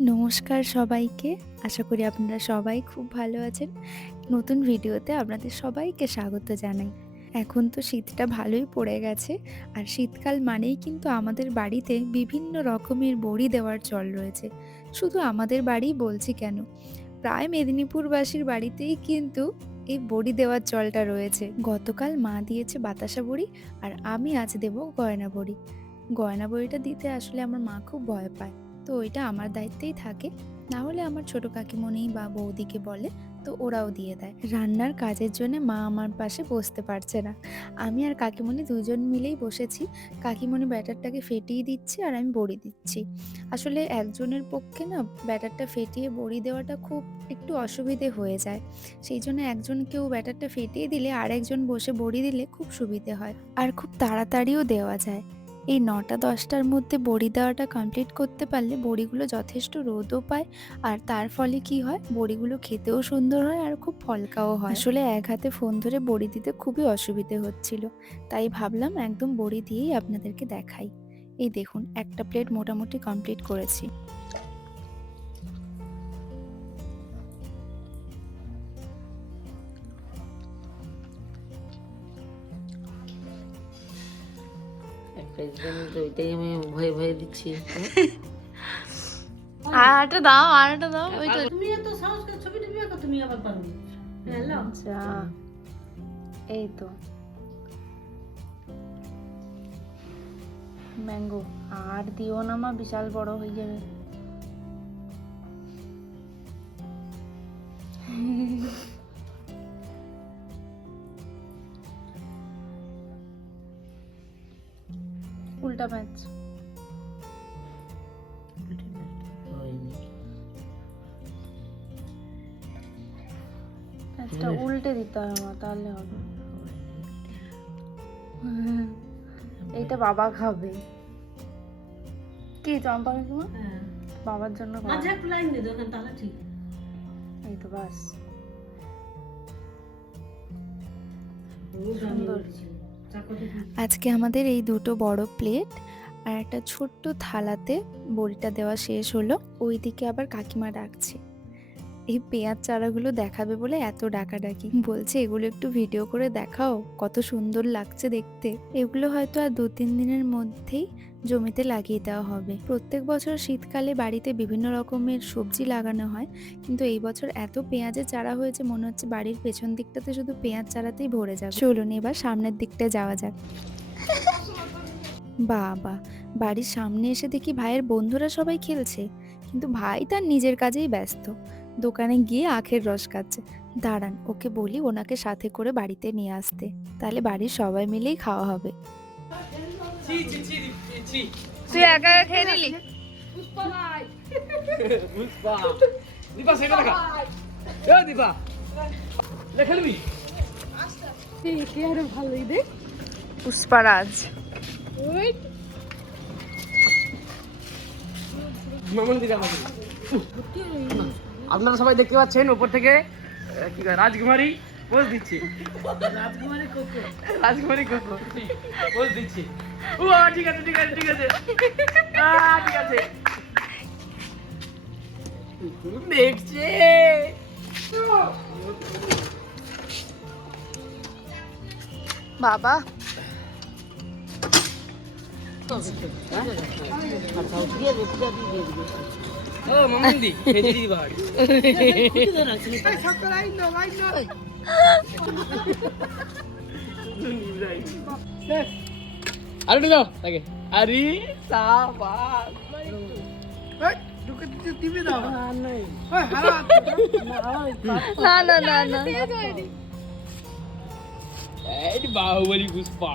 নমস্কার সবাইকে। আশা করি আপনারা সবাই খুব ভালো আছেন। নতুন ভিডিওতে আপনাদের সবাইকে স্বাগত জানাই। এখন তো শীতটা ভালোই পড়ে গেছে, আর শীতকাল মানেই কিন্তু আমাদের বাড়িতে বিভিন্ন রকমের বড়ি দেওয়ার চল রয়েছে। শুধু আমাদের বাড়ি বলছি কেন? প্রায় মেদিনীপুরবাসীর বাড়িতেই কিন্তু এই বড়ি দেওয়ার চলটা রয়েছে। গতকাল মা দিয়েছে বাতাসা বড়ি, আর আমি আজ দেব গয়না বড়ি। গয়না বড়িটা দিতে আসলে আমার মা খুব ভয় পায়। তো ওইটা আমার দায়িত্বেই থাকে। না হলে আমার ছোট কাকিমণি বা বৌদিকে বলে, তো ওরাও দিয়ে দেয়। রান্নার কাজের জন্য মা আমার পাশে বসতে পারছে না। আমি আর কাকিমণি দুজন মিলেই বসেছি। কাকিমণি ব্যাটারটাকে ফেটিয়ে দিচ্ছে আর আমি বড়ি দিচ্ছি। আসলে একজনের পক্ষে না ব্যাটারটা ফেটিয়ে বড়ি দেওয়াটা খুব একটু অসুবিধে হয়ে যায়। সেই জন্য একজন কেউ ব্যাটারটা ফেটিয়ে দিলে আর একজন বসে বড়ি দিলে খুব সুবিধে হয়। আর খুব তাড়াতাড়িও দেওয়া যায়। এই নটা দশটার মধ্যে বড়ি দেওয়াটা কমপ্লিট করতে পারলে বড়িগুলো যথেষ্ট রোদও পায়, আর তার ফলে কি হয়? বড়িগুলো খেতেও সুন্দর হয় আর খুব ফলকাও হয়। আসলে এক হাতে ফোন ধরে বড়ি দিতে খুবই অসুবিধে হচ্ছিল, তাই ভাবলাম একদম বড়ি দিয়েই আপনাদেরকে দেখাই। এই দেখুন, একটা প্লেট মোটামুটি কমপ্লিট করেছি। ওইটাই আমি ভয়ে ভয়ে দিচ্ছি। দাও আর একটা দাও ওই তো তুমি এত সাহস করে ছবি টবি আঁকো তুমি আবার পারো। হ্যালো? আচ্ছা। এই তো। ম্যাঙ্গো আর দিও না মা বিশাল বড় হয়ে যাবে। উল্টা প্যাঁচ হয়নি প্যাঁচটা উল্টে দিতে হবে মা তাহলে হবে। এইটা বাবা খাবে। কি চম্পা কাকিমা? হ্যাঁ। বাবার জন্য খাওয়া। মাঝে একটু লাইন দিয়ে দোকান তাহলে ঠিক। এই তো বাস। সুন্দর। আজকে আমাদের এই দুটো বড় প্লেট আর একটা ছোট্ট থালাতে বড়িটা দেওয়া শেষ হলো। ওইদিকে আবার কাকিমা ডাকছে। এই পেঁয়াজ চারাগুলো দেখাবে বলে এত ডাকাডাকি। বলছে, এগুলো একটু ভিডিও করে দেখাও, কত সুন্দর লাগছে দেখতে। এগুলো হয়তো আর দু তিন দিনের মধ্যেই জমিতে লাগিয়ে দেওয়া হবে। প্রত্যেক বছর শীতকালে বাড়িতে বিভিন্ন রকমের সবজি লাগানো হয় কিন্তু এই বছর এত পেঁয়াজের চারা হয়েছে মনে হচ্ছে বাড়ির পেছন দিকটাতে শুধু পেঁয়াজ চারাতেই ভরে যাবে। চলুন এবার সামনের দিকটা যাওয়া যাক। বাবা বাড়ির সামনে এসে দেখি ভাইয়ের বন্ধুরা সবাই খেলছে কিন্তু ভাই তার নিজের কাজেই ব্যস্ত। দোকানে গিয়ে আখের রস খাচ্ছে। দাঁড়ান ওকে বলি ওনাকে সাথে করে বাড়িতে নিয়ে আসতে। তাহলে বাড়ির সবাই মিলেই খাওয়া হবে। তুই একা একা খেয়ে নিলি? দীপা সেটা দেখা এ দীপা। লেখা নিবি পুষ্পারাজ। মামনি দিকে আমাকে আপনারা সবাই দেখতে পাচ্ছেন উপর থেকে কি রাজকুমারী। পোজ দিচ্ছে। রাজকুমারী কোকো। রাজকুমারী কোকো। পোজ দিচ্ছে। ও ঠিক আছে ঠিক আছে ঠিক আছে। আ, ঠিক আছে। দেখছে। বাবা। আচ্ছা দিয়ে দেবে পূজা দিয়ে দিয়ে আরে দাও তাকে আরে সাবাস। না? না না না এই পুষ্পা।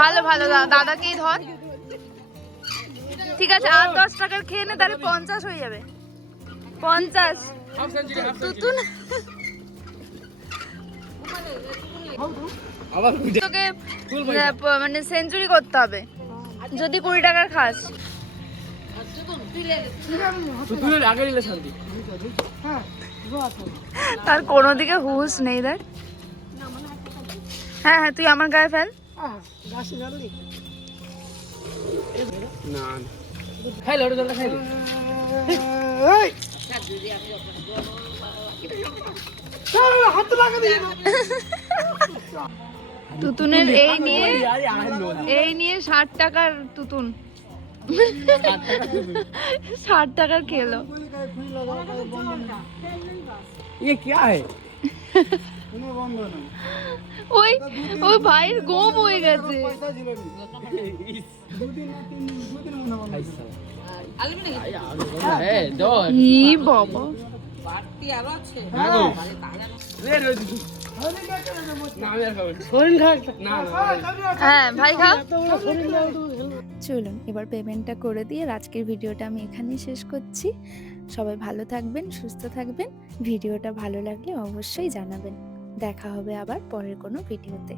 ভালো ভালো দাদাকেই ধর। ঠিক আছে, আর দশ টাকার খেয়ে নে, তাহলে পঞ্চাশ হয়ে যাবে। পঞ্চাশ। তোকে মানে সেঞ্চুরি করতে হবে। যদি কুড়ি টাকার খাস। তার কোনো দিকে হুঁশ নেই দেখ। হ্যাঁ হ্যাঁ তুই আমার গায়ে ফেল। না খাইলে ওটা জলটা খাইলে তুতুনের এই নিয়ে এই নিয়ে ষাট টাকার তুতুন ষাট টাকার খেলো ये क्या है ওই ওই ভাইয়ের গোম হয়ে গেছে। হ্যাঁ ভাই চলুন এবার পেমেন্টটা করে দিয়ে আজকের ভিডিওটা আমি এখানেই শেষ করছি। সবাই ভালো থাকবেন সুস্থ থাকবেন। ভিডিওটা ভালো লাগলে অবশ্যই জানাবেন। দেখা হবে আবার পরের কোনো ভিডিওতে।